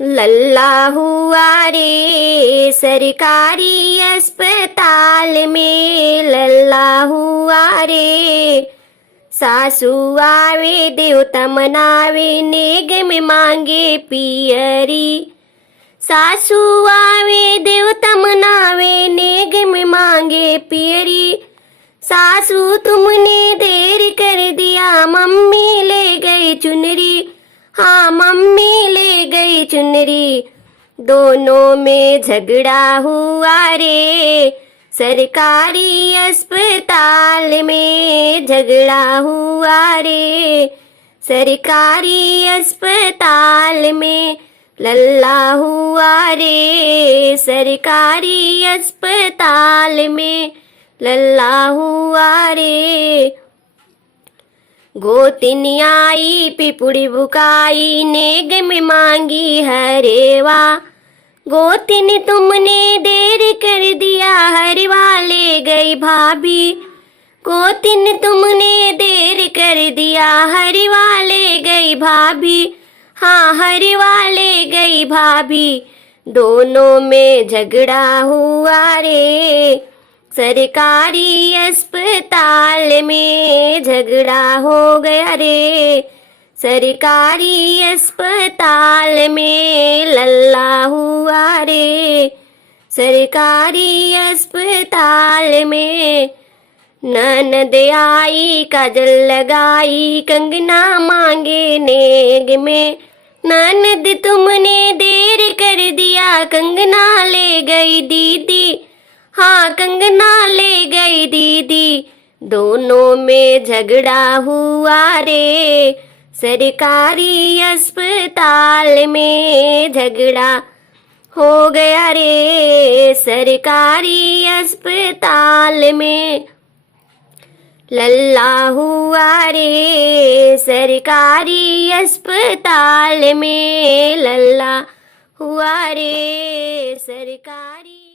लल्ला हुआ रे सरकारी अस्पताल में, लल्ला हुआ रे। सासू आवे देवता मनावे, नेग में मांगे पियरी। सासू आवे देवता मनावे, नेग में मांगे पियरी। सासू तुमने देर कर दिया, मम्मी ले गई चुनरी। हाँ मम्मी ले गई चुनरी। दोनों में झगड़ा हुआ रे सरकारी अस्पताल में, झगड़ा हुआ रे सरकारी अस्पताल में। लल्ला हुआ रे सरकारी अस्पताल में, लल्ला हुआ रे। गोतिनी आई पिपुड़ी बुकाई, नेग में मांगी हरेवा। गोतिनी तुमने देर कर दिया, हरवा ले गई भाभी। गोतिनी तुमने देर कर दिया, हरवा ले गई भाभी। हाँ हरवा ले गई भाभी। दोनों में झगड़ा हुआ रे सरकारी अस्पताल में, झगड़ा हो गया रे सरकारी अस्पताल में। लल्ला हुआ रे सरकारी अस्पताल में। ननद आई काजल लगाई, कंगना मांगे नेग में। ननद तुमने देर कर दिया, कंगना ले गई दीदी। हाँ कंगना ले गई दीदी। दोनों में झगड़ा हुआ रे सरकारी अस्पताल में, झगड़ा हो गया रे सरकारी अस्पताल में। लल्ला हुआ रे सरकारी अस्पताल में, लल्ला हुआ रे सरकारी